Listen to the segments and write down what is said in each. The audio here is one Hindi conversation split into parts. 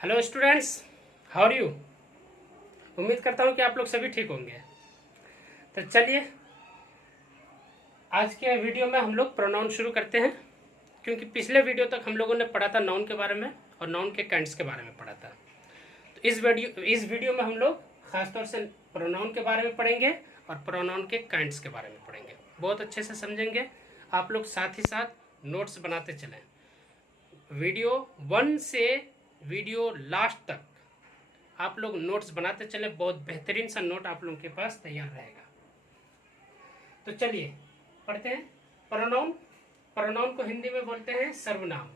Hello students, how are you. उम्मीद करता हूँ कि आप लोग सभी ठीक होंगे। तो चलिए आज के वीडियो में हम लोग प्रोनाउन शुरू करते हैं, क्योंकि पिछले वीडियो तक हम लोगों ने पढ़ा था नाउन के बारे में और नाउन के काइंड्स के बारे में पढ़ा था। तो इस वीडियो में हम लोग खासतौर से प्रोनाउन के बारे में पढ़ेंगे और प्रोनाउन के काइंड्स के बारे में पढ़ेंगे। बहुत अच्छे से समझेंगे। आप लोग साथ ही साथ नोट्स बनाते चलें। वीडियो 1 से वीडियो लास्ट तक आप लोग नोट्स बनाते चले। बहुत बेहतरीन सा नोट आप लोगों के पास तैयार रहेगा। तो चलिए पढ़ते हैं। प्रोनाउन प्रोनाउन को हिंदी में बोलते हैं सर्वनाम।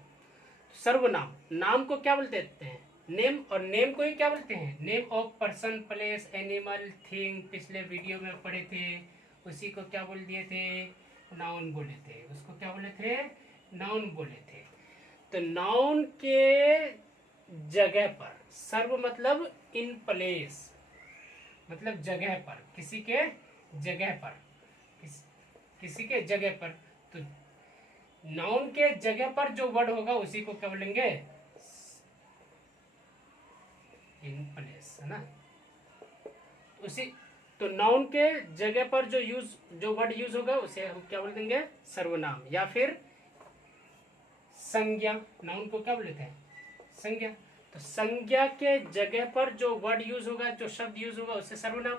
सर्वनाम नाम को क्या बोलते हैं? नेम। और नेम को ही क्या बोलते हैं? Name of person, place, animal, thing. पिछले वीडियो में पढ़े थे, उसी को क्या बोल दिए थे? नाउन बोले थे। उसको क्या बोले थे? नाउन बोले थे। तो नाउन के जगह पर, सर्व मतलब इन प्लेस, मतलब जगह पर, किसी के जगह पर, किसी के जगह पर। तो नाउन के जगह पर जो वर्ड होगा उसी को क्या बोलेंगे? इन प्लेस, है ना। उसी तो नाउन के जगह पर जो वर्ड यूज होगा उसे हम क्या बोल देंगे? सर्वनाम या फिर संज्ञा। नाउन को क्या बोलते हैं? संज्ञा। तो संज्ञा के जगह पर जो वर्ड यूज होगा, जो शब्द यूज होगा उसे सर्वनाम।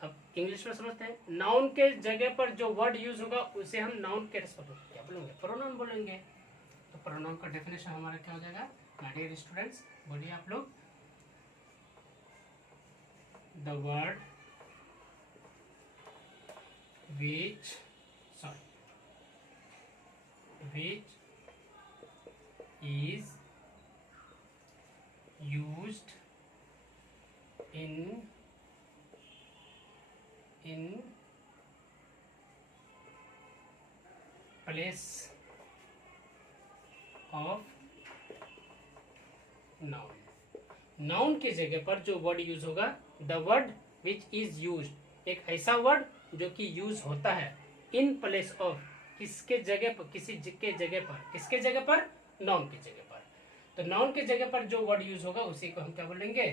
अब इंग्लिश में समझते हैं। नाउन के जगह पर जो वर्ड यूज होगा उसे हम नाउन के रेस्पेक्ट क्या बोलेंगे? प्रोनाउन बोलेंगे। तो प्रोनाउन का डेफिनेशन हमारा क्या हो जाएगा माय डियर स्टूडेंट्स? बोलिए आप लोग। The word which is used in place of noun। Noun के जगह पर जो वर्ड यूज होगा, the word which is use, एक ऐसा वर्ड जो कि यूज होता है इन प्लेस ऑफ, किसके जगह पर, किसी के जगह पर, किसके जगह पर? नाउन की जगह पर। तो नाउन के जगह पर जो वर्ड यूज होगा उसी को हम क्या बोलेंगे?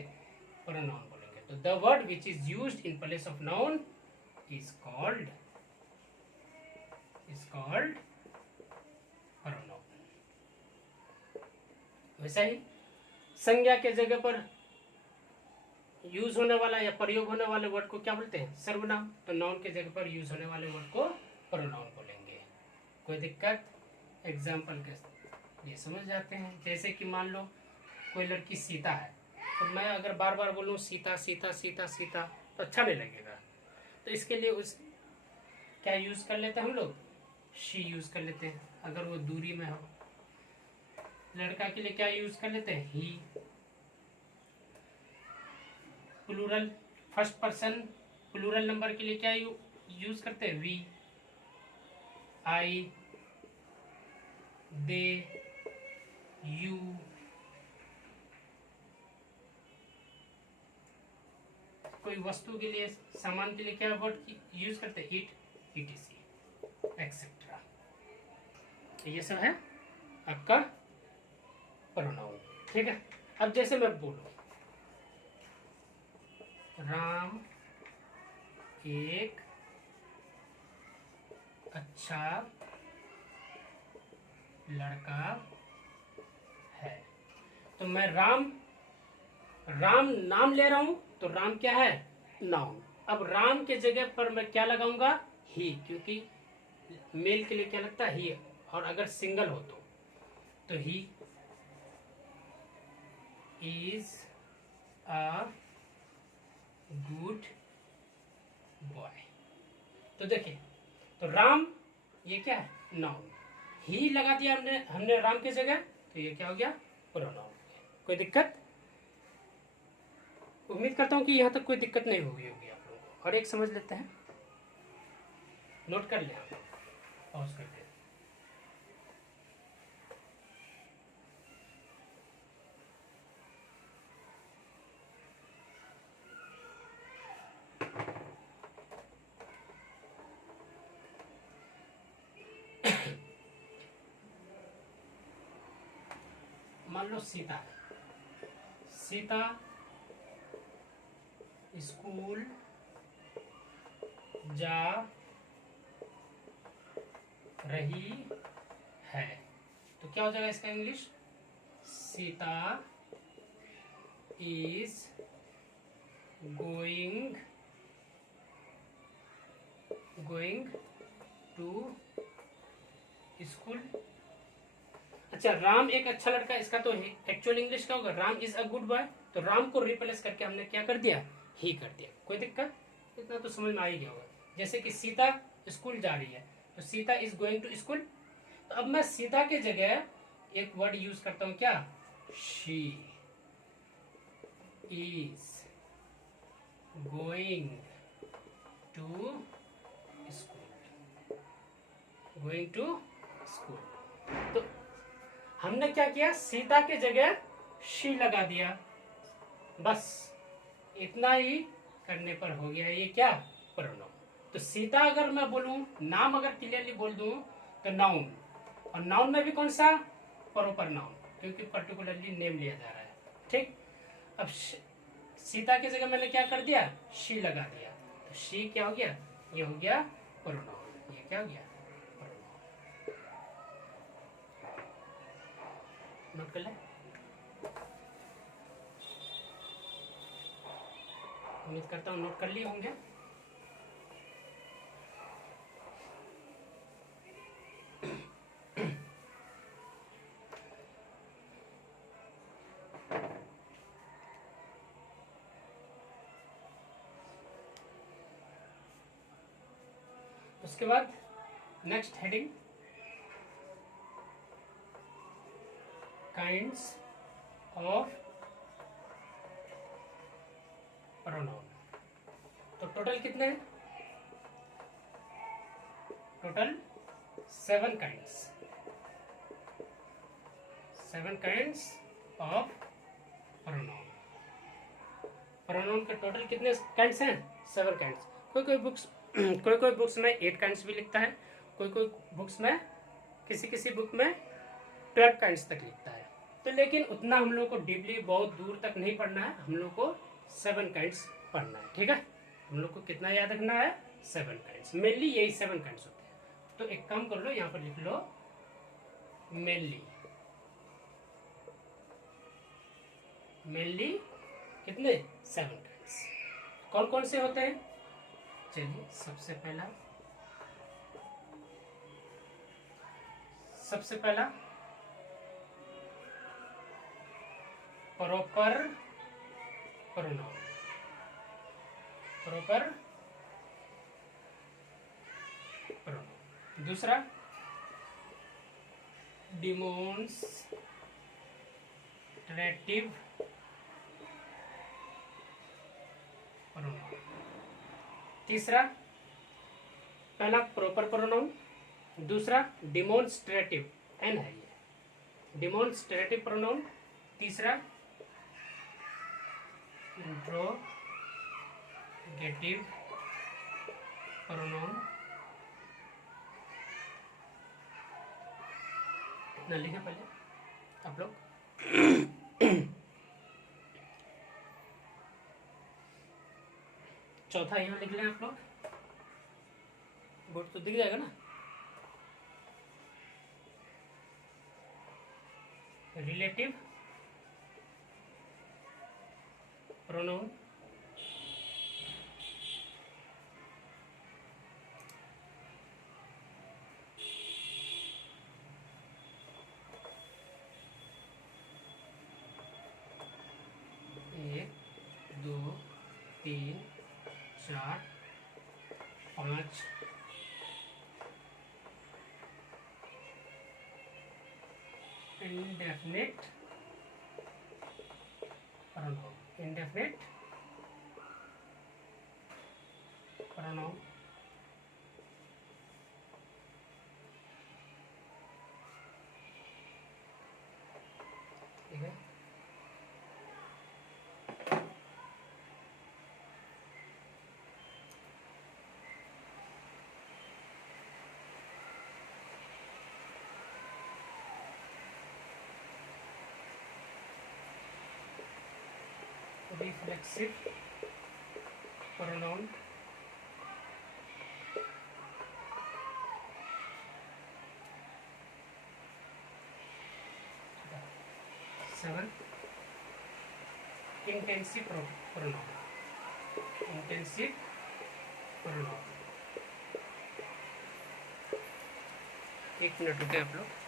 प्रोनाउन बोलेंगे। तो the word which is used in place of noun is called pronoun. वैसा ही संज्ञा के जगह पर यूज होने वाला या प्रयोग होने वाले वर्ड को क्या बोलते हैं? सर्वनाम। तो नाउन के जगह पर यूज होने वाले वर्ड को प्रोनाउन बोलेंगे। कोई दिक्कत? एग्जाम्पल के ये समझ जाते हैं। जैसे कि मान लो कोई लड़की सीता है, तो मैं अगर बार बार बोलूँ सीता सीता सीता सीता तो अच्छा नहीं लगेगा। तो इसके लिए उस क्या यूज कर लेते हैं हम लोग? शी यूज कर लेते हैं अगर वो दूरी में हो। लड़का के लिए क्या यूज कर लेते हैं? He. Plural, first person plural number के लिए क्या यूज करते हैं? We, I, they, you. कोई वस्तु के लिए, सामान के लिए क्या वर्ड यूज करते हैं? It, etc., etcetera. ये सब है आपका प्रोनाउन। ठीक है। अब जैसे मैं बोलूं राम एक अच्छा लड़का है, तो मैं राम नाम ले रहा हूं, तो राम क्या है? नाउन। अब राम के जगह पर मैं क्या लगाऊंगा? ही, क्योंकि मेल के लिए क्या लगता है? ही। और अगर सिंगल हो तो he is a good boy. तो देखिए, तो राम ये क्या है? नाउन। ही लगा दिया हमने राम की जगह, तो ये क्या हो गया? प्रोनाउन। कोई दिक्कत? उम्मीद करता हूँ कि यहाँ तक कोई दिक्कत नहीं होगी आप लोगों को। और एक समझ लेते हैं, नोट कर ले, पॉज करके। मान लो सीता है, सीता स्कूल जा रही है। तो क्या हो जाएगा इसका English? Sita is going to school. अच्छा, राम एक अच्छा लड़का, इसका तो एक्चुअल इंग्लिश क्या होगा? Ram is a good boy. तो राम को रिप्लेस करके हमने क्या कर दिया? ही कर दिया। कोई दिक्कत? इतना तो समझ में आ ही गया होगा। जैसे कि सीता स्कूल जा रही है, तो Sita is going to school. तो अब मैं सीता के जगह एक वर्ड यूज करता हूं, क्या? She is going to school. Going to school. तो हमने क्या किया? सीता के जगह शी लगा दिया। बस इतना ही करने पर हो गया ये क्या? प्रोनाउन। तो सीता अगर मैं बोलूं, नाम अगर क्लियरली बोल दूं तो नाउन, और नाउन में भी कौन सा? प्रॉपर नाउन, क्योंकि पर्टिकुलरली नेम लिया जा रहा है। ठीक। अब सीता की जगह मैंने क्या कर दिया? शी लगा दिया। तो शी क्या हो गया? ये हो गया प्रोनाउन। ये क्या हो गया? प्रोनाउन। नोट कर ले। उम्मीद करता हूँ नोट कर लिए होंगे। उसके बाद next heading, kinds of pronoun. तो टोटल कितने हैं? Total 7 kinds. 7 kinds of pronoun. Pronoun के टोटल कितने काइंड्स हैं? 7 काइंड्स। कोई कोई बुक्स में 8 काइंड्स भी लिखता है, कोई बुक्स में, किसी बुक में 12 काइंड्स तक लिखता है। तो लेकिन उतना हम लोग को डीपली बहुत दूर तक नहीं पढ़ना है, हम लोग को 7 काइंड्स पढ़ना है। ठीक है, हम लोग को कितना याद रखना है? 7 काइंड्स। मेनली यही 7 काइंड्स होते हैं। तो एक काम कर लो, यहाँ पर लिख लो मेनली। मेनली कितने? 7 काइंड्स। कौन कौन से होते हैं? चलिए, सबसे पहला प्रॉपर प्रोनाउन। Proper pronoun. दूसरा डिमोन्स्ट्रेटिव प्रोनाउन। तीसरा, पहला प्रॉपर प्रोनाउन, दूसरा डिमोन्स्ट्रेटिव, एन है ये, डिमोन्स्ट्रेटिव प्रोनाउन। तीसरा इंट्रोगेटिव प्रोनाउन। इतना लिखे पहले आप लोग। चौथा यहाँ लिख लें आप लोग, बोर्ड तो दिख जाएगा ना। Relative pronoun. एक, दो, तीन, चार, पाँच, इंडेफिनिट प्रोनाउन। Indefinite pronoun. ठीक है, reflexive pronoun, seven intensive pronoun, intensive pronoun. एक मिनट रुके आप लोग।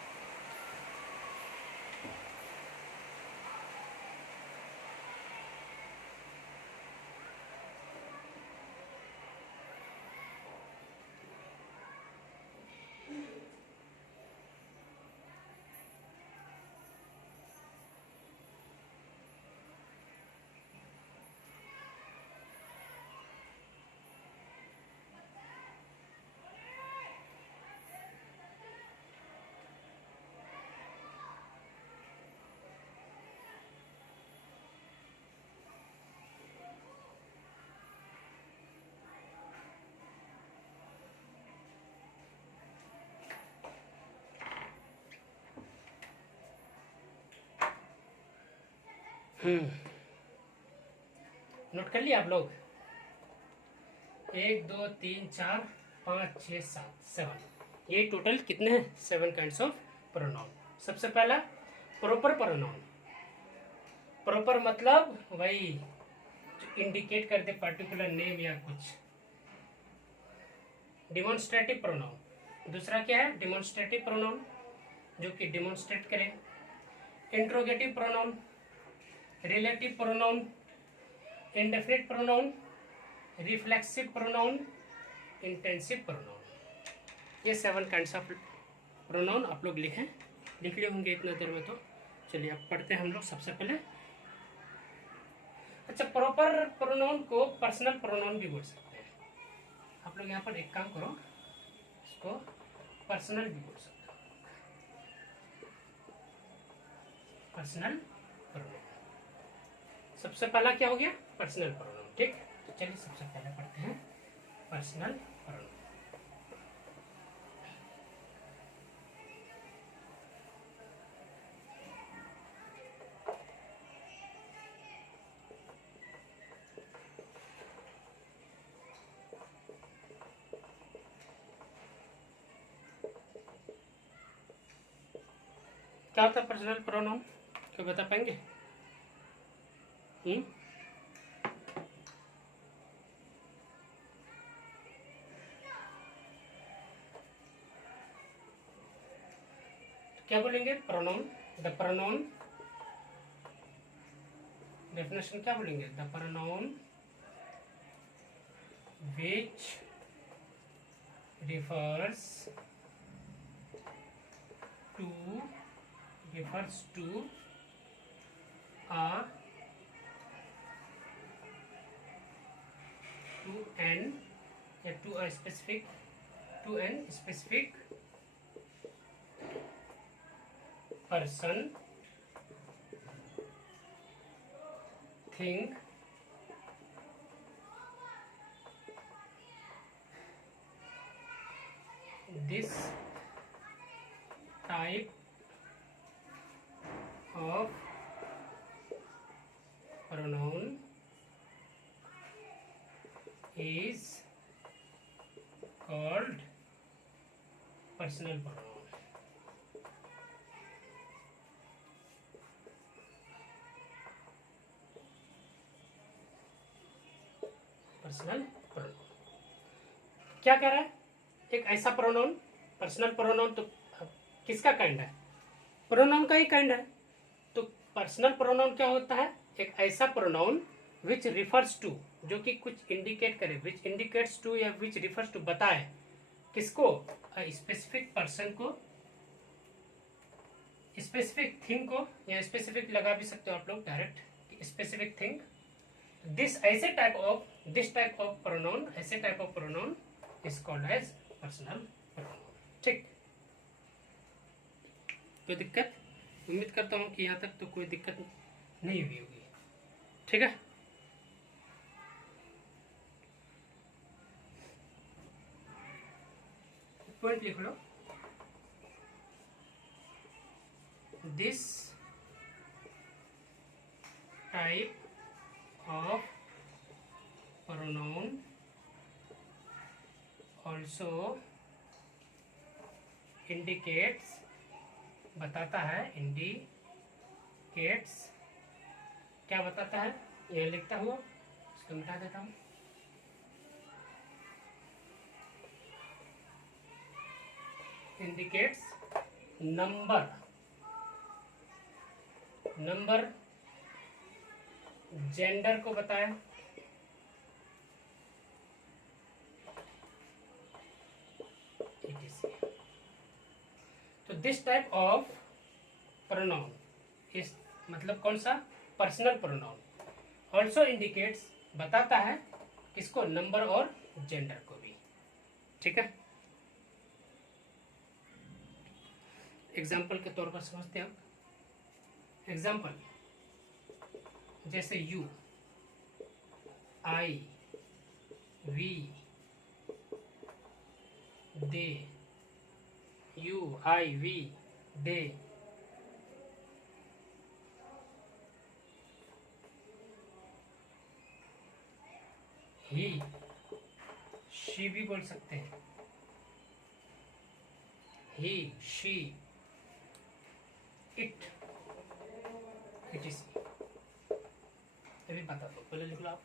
नोट कर लिया आप लोग? 1 2 3 4 5 6 7 7, ये टोटल कितने हैं? 7 काइंड्स ऑफ प्रोनाउन। सबसे पहला प्रॉपर प्रोनाउन। प्रॉपर मतलब वही जो इंडिकेट करते पर्टिकुलर नेम या कुछ। डिमॉन्स्ट्रेटिव प्रोनाउन, दूसरा क्या है? डिमॉन्स्ट्रेटिव प्रोनाउन, जो कि डिमॉन्स्ट्रेट करे। Interrogative pronoun, relative pronoun, indefinite pronoun, reflexive pronoun, intensive pronoun. ये 7 काइंड्स ऑफ प्रोनाउन आप लोग लिख लिए होंगे इतना देर में। तो चलिए अब पढ़ते हैं हम लोग सबसे पहले। अच्छा, प्रॉपर प्रोनाउन को पर्सनल प्रोनाउन भी बोल सकते हैं आप लोग। यहाँ पर एक काम करो, इसको पर्सनल भी बोल सकते हो, पर्सनल प्रोनाउन। सबसे पहला क्या हो गया? Personal pronoun. ठीक, तो चलिए सबसे पहले पढ़ते हैं पर्सनल प्रोनाउन। क्या होता है पर्सनल प्रोनाउन? क्या बता पाएंगे? क्या बोलेंगे? प्रोनाउन। द प्रोनाउन, डेफिनेशन क्या बोलेंगे? The pronoun which refers to a to an specific person, thing, this type of pronoun is called personal pronoun। Personal pronoun क्या कह रहा है? एक ऐसा प्रोनाउन, पर्सनल प्रोनाउन तो किसका काइंड है? प्रोनाउन का ही काइंड है। तो पर्सनल प्रोनाउन क्या होता है? एक ऐसा प्रोनाउन विच रिफर्स टू, जो कि कुछ इंडिकेट करे, विच इंडिकेट्स टू या विच रिफर्स टू, बताए किसको? स्पेसिफिक पर्सन को, स्पेसिफिक थिंग को, या स्पेसिफिक लगा भी सकते हो आप लोग direct, specific thing. This type of pronoun, ऐसे type of pronoun is called as personal pronoun. ठीक, कोई दिक्कत? उम्मीद करता हूँ कि यहाँ तक तो कोई दिक्कत नहीं हुई होगी। ठीक है, पॉइंट लिख लो। This type of pronoun also indicates, बताता है, indicates क्या बताता है, यह लिखता हुआ, इसको मिटा देता हूँ, indicates नंबर जेंडर को बताया, तो दिस टाइप ऑफ प्रोनाउन, इस मतलब कौन सा, पर्सनल प्रोनाउन, ऑल्सो इंडिकेट्स बताता है किसको, नंबर और जेंडर को भी। ठीक है, एग्जाम्पल के तौर पर समझते हैं। एग्जाम्पल जैसे you, I, we, they, you, I, we, they, he, she भी बोल सकते हैं, he, she, it, it is, तभी बता दो, पहले लिख लो आप।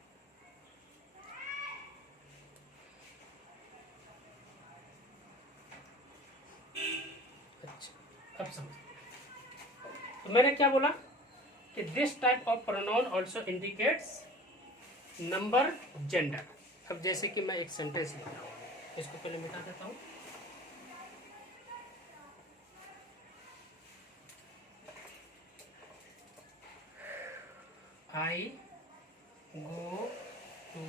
अच्छा, अब समझ, तो मैंने क्या बोला कि this type of pronoun also indicates number, gender. अब जैसे कि मैं एक सेंटेंस लिख रहा हूँ, इसको पहले मिटा देता हूँ। आई गो टू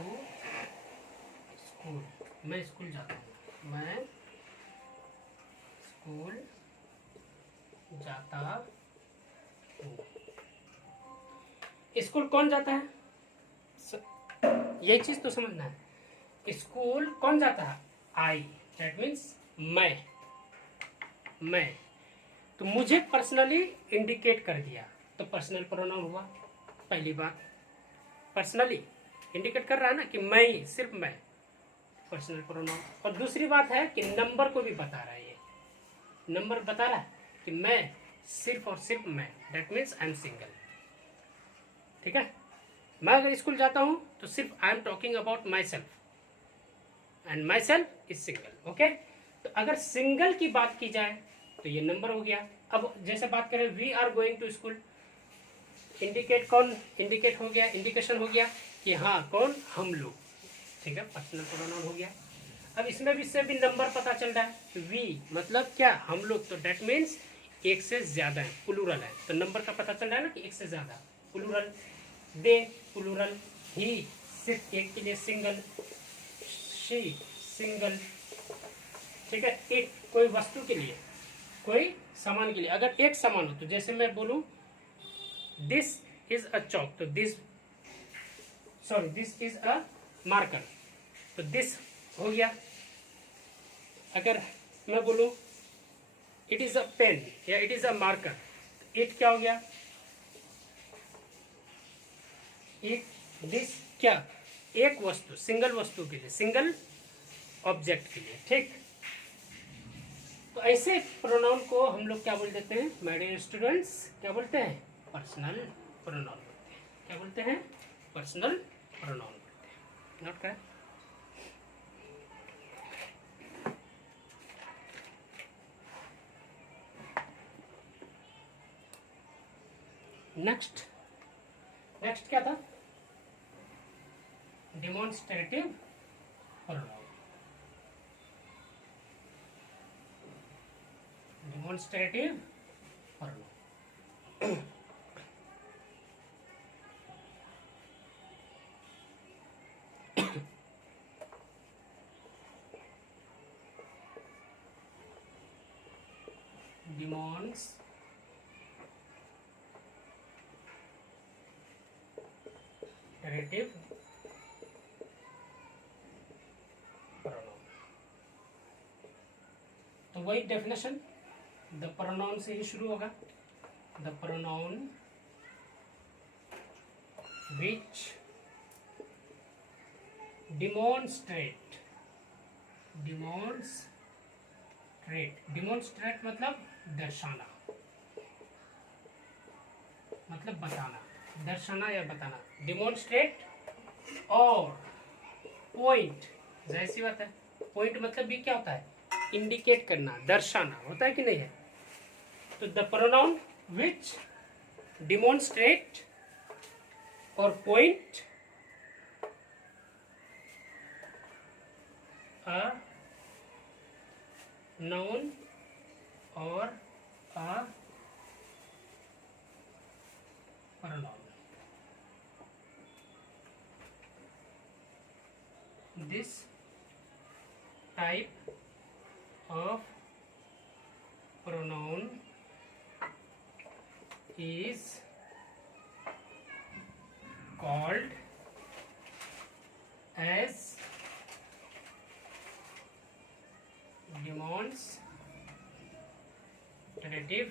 स्कूल, मैं स्कूल जाता हूँ, मैं स्कूल जाता हूँ। स्कूल कौन जाता है, यही चीज तो समझना है। स्कूल कौन जाता है, आई, दैट मीन्स मैं, तो मुझे पर्सनली इंडिकेट कर दिया, तो पर्सनल प्रोनाउन हुआ। पहली बात, पर्सनली इंडिकेट कर रहा है ना कि मैं, सिर्फ मैं, पर्सनल प्रोनाउन। और दूसरी बात है कि नंबर को भी बता रहा है, ये नंबर बता रहा है कि मैं, सिर्फ और सिर्फ मैं, that means I am single. ठीक है, मैं अगर स्कूल जाता हूं तो सिर्फ I am talking about my self and my self is single. Okay, तो अगर सिंगल की बात की जाए तो ये नंबर हो गया। अब जैसे बात करें we are going to school, indicate कौन, इंडिकेट हो गया, इंडिकेशन हो गया कि हाँ कौन, हम लोग। ठीक है, पर्सनल प्रोनाउन हो गया। अब इसमें भी से भी नंबर पता चल रहा है, वी मतलब क्या, हम लोग, तो डेट मीन्स एक से ज्यादा है, प्लूरल है, तो नंबर का पता चल रहा है ना कि एक से ज्यादा, प्लूरल। दे प्लूरल, ही सिर्फ एक के लिए सिंगल, शी सिंगल। ठीक है, एक कोई वस्तु के लिए, कोई सामान के लिए, अगर एक सामान हो तो जैसे मैं बोलूं दिस इज अ चौक, तो this, sorry this is a marker, तो दिस हो गया। अगर मैं बोलूं इट इज अ पेन या it is a marker, it क्या हो गया, एक, दिस क्या, एक वस्तु, सिंगल वस्तु के लिए, सिंगल ऑब्जेक्ट के लिए। ठीक, तो ऐसे प्रोनाउन को हम लोग क्या बोल देते हैं, माय डियर स्टूडेंट्स, क्या बोलते हैं, पर्सनल प्रोनाउन बोलते हैं। क्या बोलते हैं, पर्सनल प्रोनाउन बोलते हैं। नोट करें। नेक्स्ट क्या था, demonstrative pronoun. Demonstrative pronoun, demonstrative pronoun, तो वही डेफिनेशन द प्रोनाउन से ही शुरू होगा। The pronoun which demonstrate, demonstrate, demonstrate मतलब दर्शाना, मतलब बताना, दर्शाना या बताना, डिमोन्स्ट्रेट। और पॉइंट, जाहिर सी बात है, पॉइंट मतलब भी क्या होता है, इंडिकेट करना, दर्शाना, होता है कि नहीं है। तो द प्रोनाउन विच डिमोन्स्ट्रेट और पॉइंट अ नाउन और अ pronoun. This type of pronoun is called as demonstrative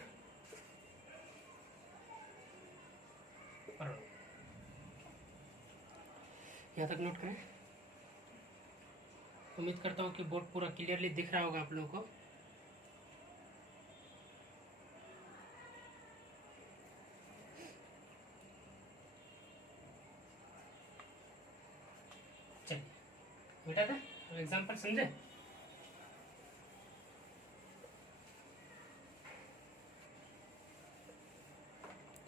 pronoun। यहाँ तक नोट करें। उम्मीद करता हूँ कि बोर्ड पूरा क्लियरली दिख रहा होगा आप लोगों को। चलिए बेटा था एग्जाम्पल समझे।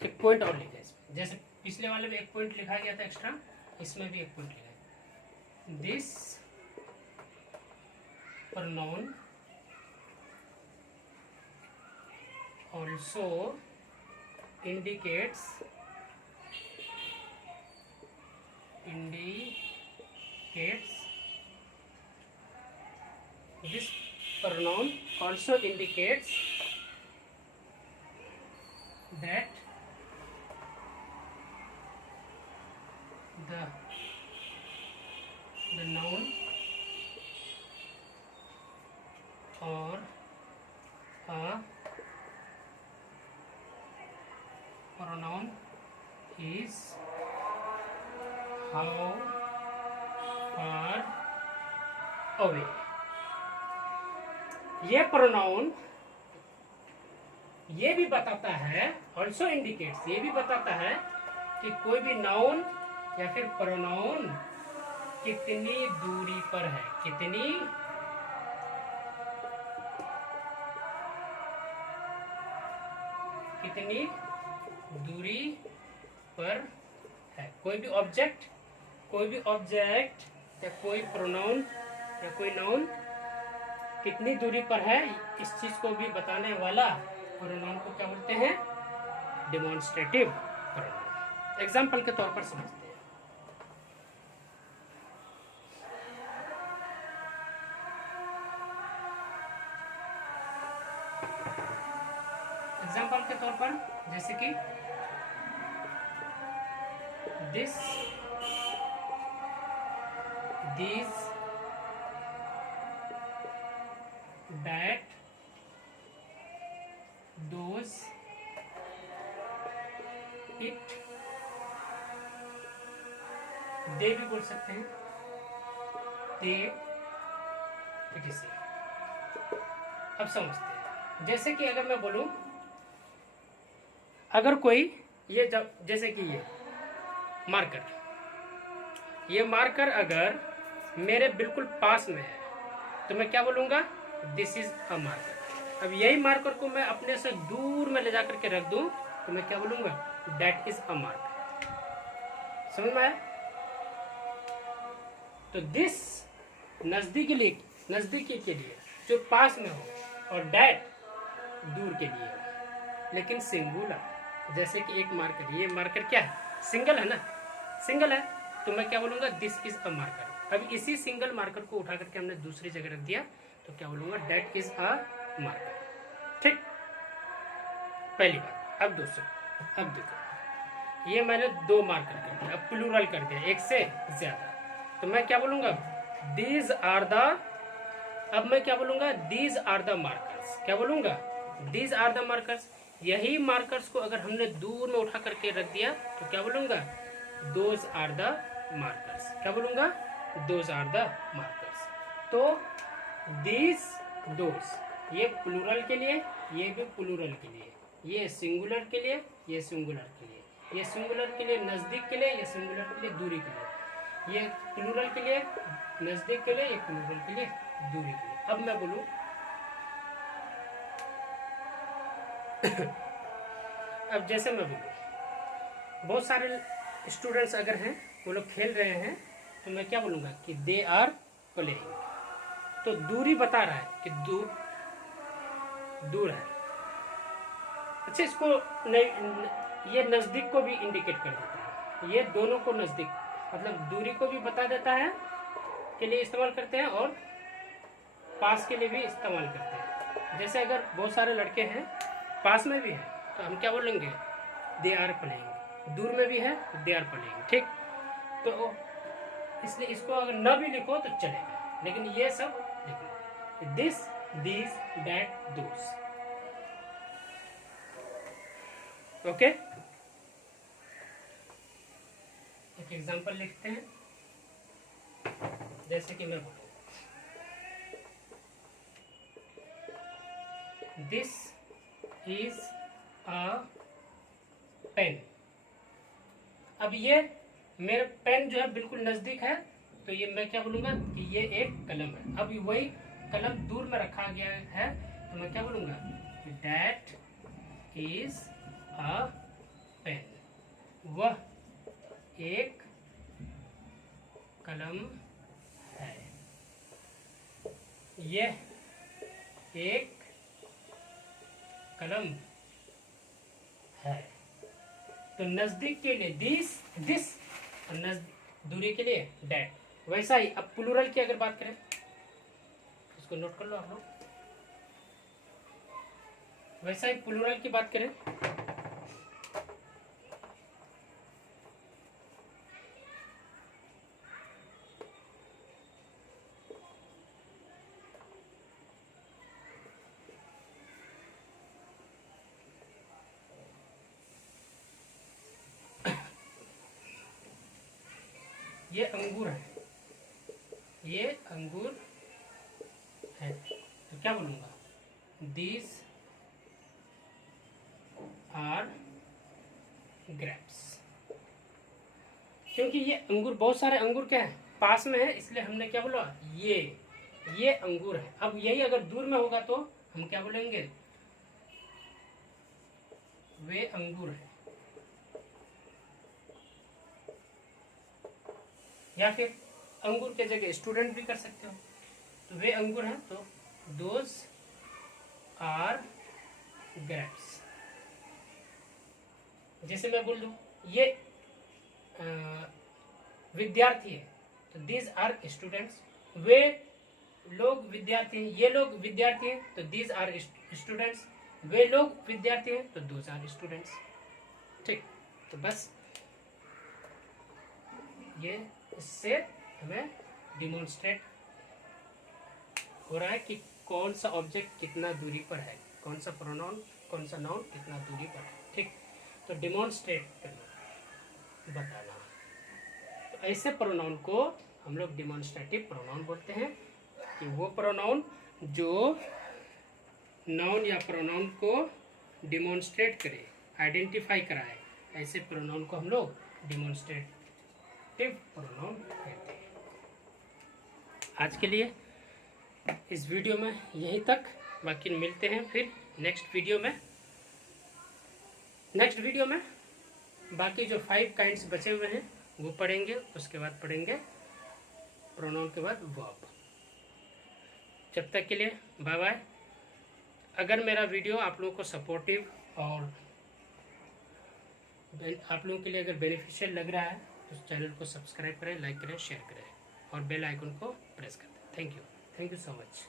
एक पॉइंट और लिखा है इसमें, जैसे पिछले वाले में एक पॉइंट लिखा गया था एक्स्ट्रा, इसमें भी एक पॉइंट लिखा है। This pronoun also indicates this pronoun also indicates that the noun or a pronoun is how far away। ये प्रोनाउन ये भी बताता है, ऑल्सो इंडिकेट्स, ये भी बताता है कि कोई भी नाउन या फिर प्रोनाउन कितनी दूरी पर है, कितनी दूरी पर है। कोई भी ऑब्जेक्ट या कोई प्रोनाउन या कोई नाउन कितनी दूरी पर है, इस चीज को भी बताने वाला प्रोनाउन को क्या बोलते हैं, डेमोन्स्ट्रेटिव प्रोनाउन। एग्जाम्पल के तौर पर समझते हैं। एग्जाम्पल के तौर पर जैसे कि this, these, that, those, it, they भी बोल सकते हैं, they, etc। अब समझते हैं। जैसे कि अगर मैं बोलूं, अगर कोई ये जैसे कि ये मार्कर अगर मेरे बिल्कुल पास में है तो मैं क्या बोलूँगा, दिस इज अ मार्कर। अब यही मार्कर को मैं अपने से दूर में ले जाकर के रख दूं तो मैं क्या बोलूँगा, दैट इज अ मार्कर। समझ में आया। तो दिस नजदीकी के लिए जो पास में हो, और दैट दूर के लिए, लेकिन सिंगुलर। जैसे कि एक मार्कर, ये मार्कर क्या है, सिंगल है ना, सिंगल है, तो मैं क्या बोलूँगा, दिस इज अ मार्कर। अब इसी सिंगल मार्कर को उठा करके हमने दूसरी जगह रख दिया तो क्या बोलूँगा, दैट इज अ मार्कर। ठीक, पहली बात। अब दूसरा, अब देखो, ये मैंने दो मार्कर कर दिया, अब प्लूरल कर दिया, एक से ज्यादा, तो मैं क्या बोलूँगा, दीज आर द, अब मैं क्या बोलूँगा, दीज आर द मार्कर्स। क्या बोलूँगा, दीज आर द मार्कर्स। यही मार्कर्स को अगर हमने दूर में उठा करके रख दिया तो क्या बोलूँगा, दोज आर द मार्कर्स। क्या बोलूँगा, दोज आर द मार्कर्स। तो दिस दोज, ये प्लूरल के लिए, ये भी प्लूरल के लिए, ये सिंगुलर के लिए, ये सिंगुलर के लिए, ये सिंगुलर के लिए नज़दीक के लिए, ये सिंगुलर के लिए दूरी के लिए, ये प्लूरल के लिए नज़दीक के लिए, ये प्लूरल के लिए दूरी के लिए। अब मैं बोलूँ अब जैसे मैं बोलूँ, बहुत सारे स्टूडेंट्स अगर हैं, वो लोग खेल रहे हैं, तो मैं क्या बोलूँगा कि दे आर प्लेइंग। तो दूरी बता रहा है कि दूर है। अच्छा, इसको ये नज़दीक को भी इंडिकेट कर देता है, ये दोनों को नज़दीक मतलब दूरी को भी बता देता है के लिए इस्तेमाल करते हैं, और पास के लिए भी इस्तेमाल करते हैं। जैसे अगर बहुत सारे लड़के हैं, पास में भी है, तो हम क्या बोलेंगे, दे आर प्लेइंग। दूर में भी है, दे आर प्लेइंग। ठीक, तो इसलिए इसको अगर न भी लिखो तो चलेगा, लेकिन ये सब लिखो, this, this, that, those. Okay, एक एग्जांपल लिखते हैं। जैसे कि मैं बोलूँ, दिस इज अ पेन। अब ये मेरा पेन जो है बिल्कुल नज़दीक है, तो ये मैं क्या बोलूँगा कि ये एक कलम है। अब वही कलम दूर में रखा गया है, तो मैं क्या बोलूँगा, दैट इज अ पेन। वह एक कलम है। यह एक कलम है। तो नज़दीक के लिए दिस, और दूरी के लिए डैट। वैसा ही अब प्लूरल की अगर बात करें, इसको नोट कर लो आप लोग। वैसा ही प्लूरल की बात करें, ये अंगूर है, ये अंगूर है, तो क्या बोलूँगा, दीज आर ग्रेप्स। क्योंकि ये अंगूर, बहुत सारे अंगूर क्या है, पास में है, इसलिए हमने क्या बोला, ये अंगूर है। अब यही अगर दूर में होगा तो हम क्या बोलेंगे, वे अंगूर है, या फिर अंगूर के जगह स्टूडेंट भी कर सकते हो। तो वे अंगूर हैं, तो दोज आर ग्रेप्स। जैसे मैं बोल दूं, ये विद्यार्थी है, तो दीज आर स्टूडेंट्स। वे लोग विद्यार्थी हैं, ये लोग विद्यार्थी हैं, तो दीज आर स्टूडेंट्स। वे लोग विद्यार्थी हैं, तो दोज आर स्टूडेंट्स। ठीक, तो बस ये इससे हमें डिमॉन्स्ट्रेट हो रहा है कि कौन सा ऑब्जेक्ट कितना दूरी पर है, कौन सा प्रोनाउन, कौन सा नाउन कितना दूरी पर है। ठीक, तो डिमॉन्स्ट्रेट करना, बताना। तो ऐसे प्रोनाउन को हम लोग डिमॉन्स्ट्रेटिव प्रोनाउन बोलते हैं, कि वो प्रोनाउन जो नाउन या प्रोनाउन को डिमॉन्स्ट्रेट करे, आइडेंटिफाई कराए, ऐसे प्रोनाउन को हम लोग डिमॉन्स्ट्रेटिव प्रोनाउन कहते हैं। आज के लिए इस वीडियो में यहीं तक, बाकी मिलते हैं फिर नेक्स्ट वीडियो में बाकी जो 5 काइंड्स बचे हुए हैं वो पढ़ेंगे, उसके बाद पढ़ेंगे प्रोनाउन के बाद वर्ब। जब तक के लिए बाय बाय। अगर मेरा वीडियो आप लोगों को सपोर्टिव और आप लोगों के लिए अगर बेनिफिशियल लग रहा है, तो चैनल को सब्सक्राइब करें, लाइक करें, शेयर करें और बेल आइकन को प्रेस कर दें। Thank you so much.